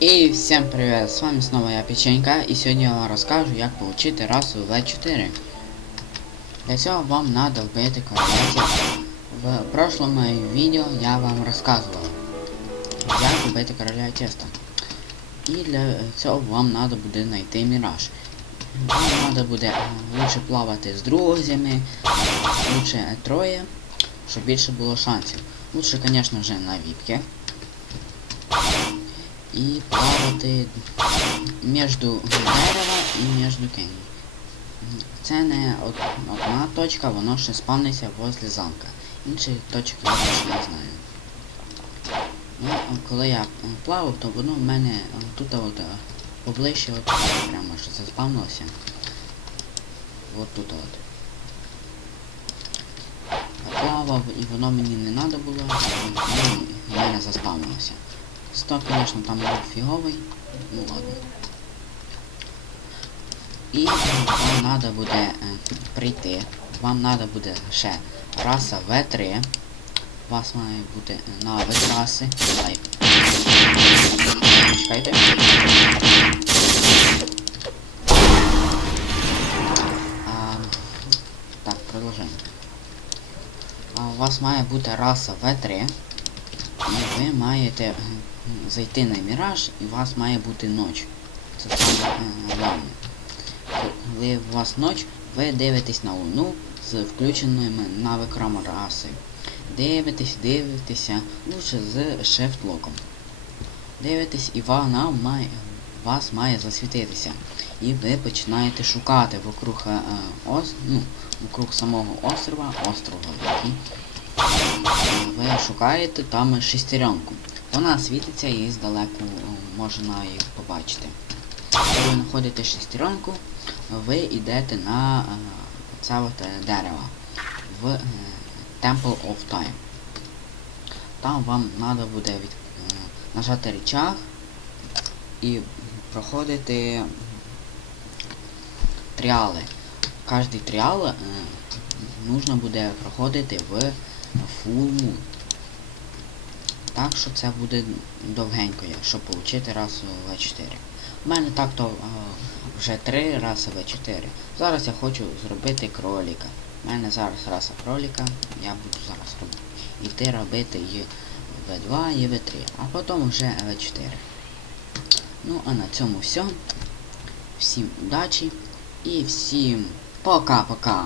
И всем привет, с вами снова я Печенька, и сегодня я вам расскажу, как получить расу В4. Для цього вам надо вбити короля В прошлому відео я вам розказував, як вбити короля теста. І для цього вам надо буде знайти міраж. Вам надо буде е, лучше плавати з друзями, лучше троє, щоб більше було шансів. Лучше, звісно же, на віпки. І плавати між дерева і між кенів. Це не од- одна точка, воно ще спавниться возле замка. Інших точок я теж не знаю. Ну, коли я плавав, то воно в мене е, тут от поближче от прямо що заспавнилося. От тут от. Плавав і воно мені не треба було, і в мене заспавнилося. Сток, конечно, там був фіговий. Ну ладно. І вам треба буде е, прийти. Вам треба буде ще раса В3. У вас має бути е, навик раси. Ай. Чекайте. А, так, продовжуємо. У вас має бути раса В3. І ви маєте е, зайти на міраж і у вас має бути ніч. Це саме е, головне. Коли у вас ніч, ви дивитесь на луну з включеними навиками раси. Дивитесь, дивитеся, лучше з shift-локом. Дивитесь і вона має, вас має засвітитися. І ви починаєте шукати вокруг, е, ос, ну, вокруг самого острова, острова, який ви шукаєте там шестеренку. Вона світиться і здалеку можна її побачити. Коли ви знаходите шестеренку, ви йдете на е, це от е, дерево в е, Temple of Time. Там вам треба буде від, е, нажати рычаг і проходити тріали. Кожний тріал е, нужно буде проходити в Full Moon. Так що це буде довгенько, щоб отримати расу В4. У мене так-то е, вже три раси В4. Зараз я хочу зробити кроліка. У мене зараз раса кроліка, я буду зараз робити. Іти робити і В2 і В3, а потім вже В4. Ну а на цьому все. Всім удачі і всім пока-пока.